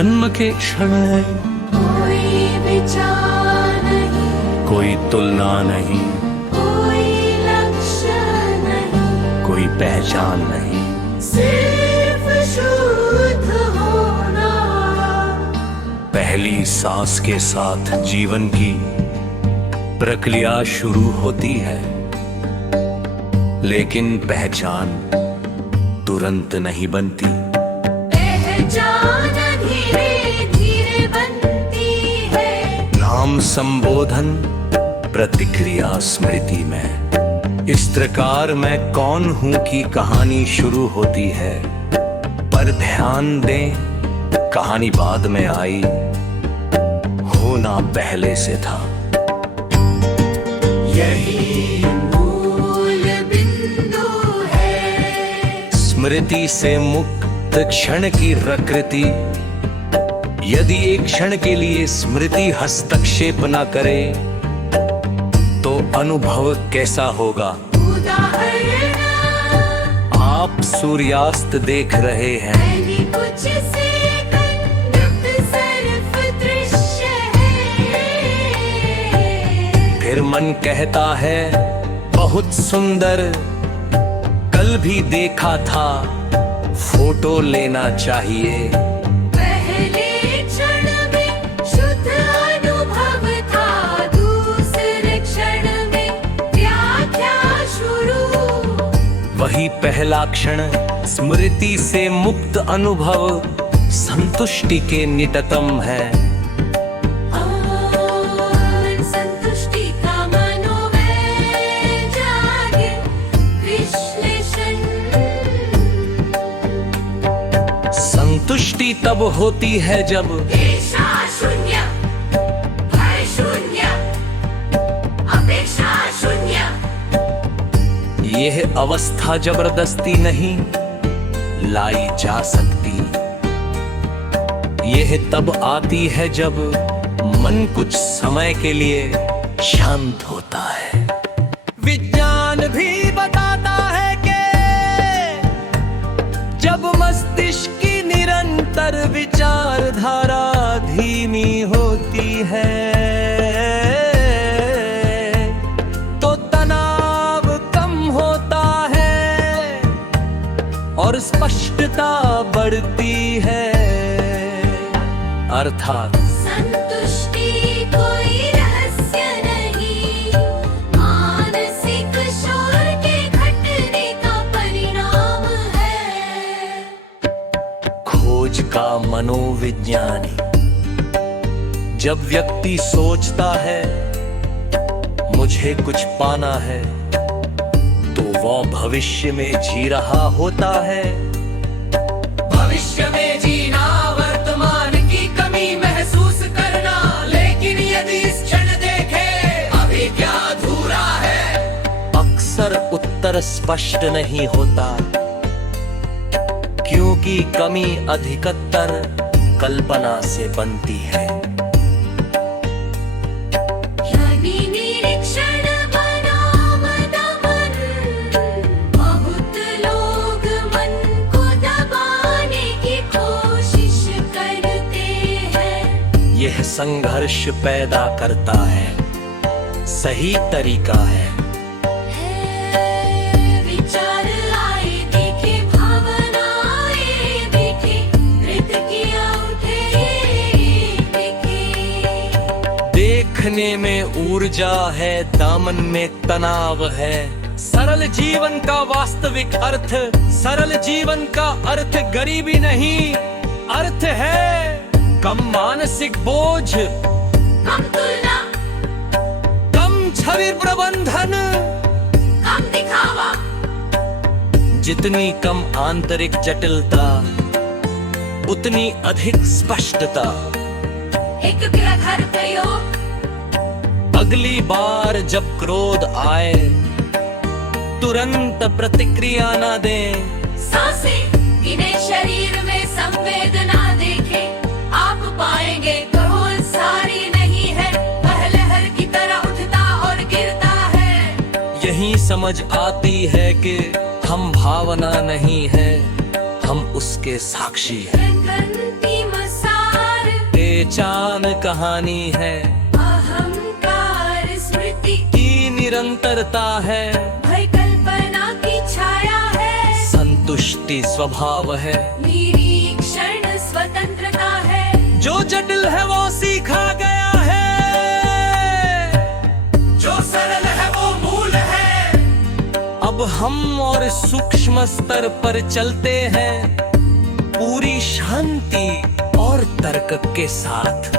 जन्म के क्षण कोई विचार नहीं, कोई तुलना नहीं, कोई लक्ष्य नहीं, कोई पहचान नहीं, सिर्फ शुद्ध होना। पहली सांस के साथ जीवन की प्रक्रिया शुरू होती है, लेकिन पहचान तुरंत नहीं बनती। पहचान धीरे धीरे बनती है। नाम संबोधन, प्रतिक्रिया स्मृति में। इस प्रकार मैं कौन हूं की कहानी शुरू होती है, पर ध्यान दें कहानी बाद में आई, होना पहले से था। यही मूल बिंदु है। स्मृति से मुक्त क्षण की प्रकृति। यदि एक क्षण के लिए स्मृति हस्तक्षेप न करे तो अनुभव कैसा होगा? उदाहरण, आप सूर्यास्त देख रहे हैं, पहली कुछ सेकंड सिर्फ दृश्य है। फिर मन कहता है बहुत सुंदर, कल भी देखा था, फोटो लेना चाहिए। पहले क्षण में शुद्ध अनुभव था, दूसरे क्षण में व्याख्या शुरू। वही पहला क्षण स्मृति से मुक्त अनुभव संतुष्टि के निकटतम है। और संतुष्टि का मनोवैज्ञानिक विश्लेषण। संतुष्टि तब होती है जब ईर्ष्या शून्य, भय शून्य, अपेक्षा शून्य। यह अवस्था जबरदस्ती नहीं लाई जा सकती। यह तब आती है जब मन कुछ समय के लिए शांत होता है। विज्ञान भी बताता है कि जब मस्तिष्क की निरंतर विचारधारा धीमी होती है तो तनाव कम होता है और स्पष्टता बढ़ती है। अर्थात संतुष्टि कोई रहस्य नहीं, मानसिक शोर के घटने का परिणाम है। खोज का मनोविज्ञानी। जब व्यक्ति सोचता है मुझे कुछ पाना है तो वह भविष्य में जी रहा होता है। भविष्य में जीना, वर्तमान की कमी महसूस करना, लेकिन यदि इस क्षण देखे अभी क्या अधूरा है, अक्सर उत्तर स्पष्ट नहीं होता, क्योंकि कमी अधिकतर कल्पना से बनती है। यानी निरीक्षण बनाम दमन। बहुत लोग मन को दबाने की कोशिश करते हैं। यह संघर्ष पैदा करता है, सही तरीका है। विचार आए देखे, भावनाएं देखे, प्रतिक्रिया उठे देखे। देखने में ऊर्जा है, दामन में तनाव है। सरल जीवन का वास्तविक अर्थ, सरल जीवन का अर्थ गरीबी नहीं, अर्थ है कम मानसिक बोझ, कम तुलना, कम छवि प्रबंधन, कम दिखावा। जितनी कम आंतरिक जटिलता उतनी अधिक स्पष्टता। एक गिरधर प्रयोग। अगली बार जब क्रोध आए तुरंत प्रतिक्रिया न दें। सांसें गिने, शरीर में संवेदना देखें, आप पाएंगे क्रोध सारी नहीं है, वह लहर की तरह उठता और गिरता है। यही समझ आती है कि हम भावना नहीं है, हम उसके साक्षी हैं। अंतिम सांस बेचान कहानी है। अहंकार स्मृति की निरंतरता है, भय कल्पना की छाया है। संतुष्टि स्वभाव है, निरीक्षण स्वतंत्रता है। जो जटिल है वो सीखा गया है, जो सरल है वो मूल है। अब हम और सूक्ष्म स्तर पर चलते हैं, पूरी शांति और तर्क के साथ।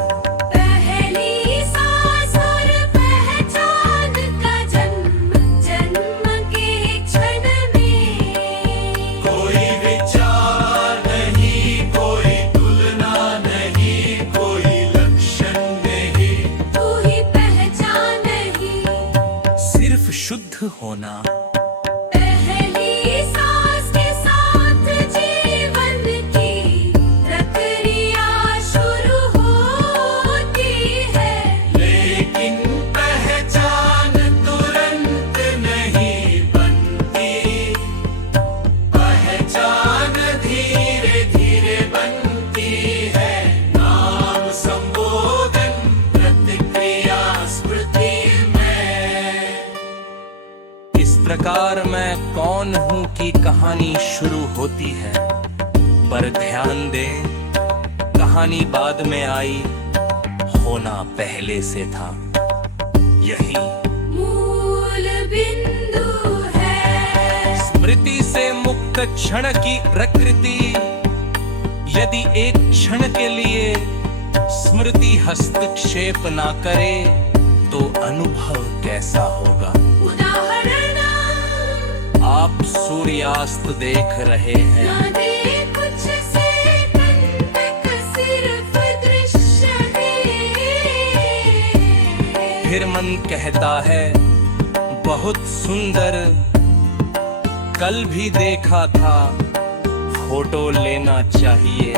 पहली सांस और पहचान का जन्म जन्म के क्षण में। कोई विचार नहीं, कोई तुलना नहीं, कोई लक्षण नहीं। तू ही पहचान नहीं। सिर्फ शुद्ध होना, पहली सांस के साथ जीवन की प्रक्रिया शुरू होती है। लेकिन पहचान तुरंत नहीं बनती, पहचान धीरे धीरे बनती है। नाम संबोधन प्रतिक्रिया स्मृति में। इस प्रकार मैं कौन हूँ की कहानी शुरू होती है। पर ध्यान दे, कहानी बाद में आई, होना पहले से था। यही मूल बिंदु है। स्मृति से मुक्त क्षण की प्रकृति। यदि एक क्षण के लिए स्मृति हस्तक्षेप ना करे तो अनुभव कैसा होगा। उदाहरण आप सूर्यास्त देख रहे हैं, ना दे कुछ सेकंड तक सिर्फ दृश्य है। फिर मन कहता है बहुत सुंदर, कल भी देखा था, फोटो लेना चाहिए।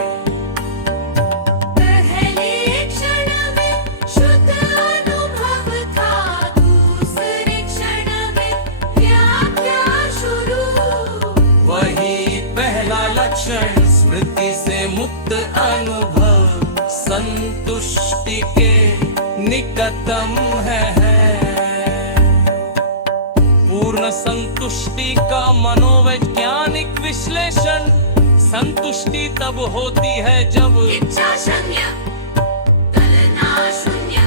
पहले क्षण में शुद्ध अनुभव था, दूसरे क्षण में व्याख्या शुरू। वही पहला लक्षण, स्मृति से मुक्त अनुभव, संतुष्टि के निकटतम है। पूर्ण संतुष्टि का मनोवैज्ञानिक विश्लेषण। संतुष्टि तब होती है जब इच्छा शून्य, कल्पना शून्य,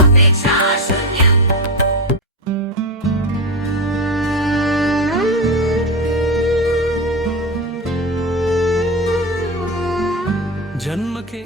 अपेक्षा शून्य। जन्म के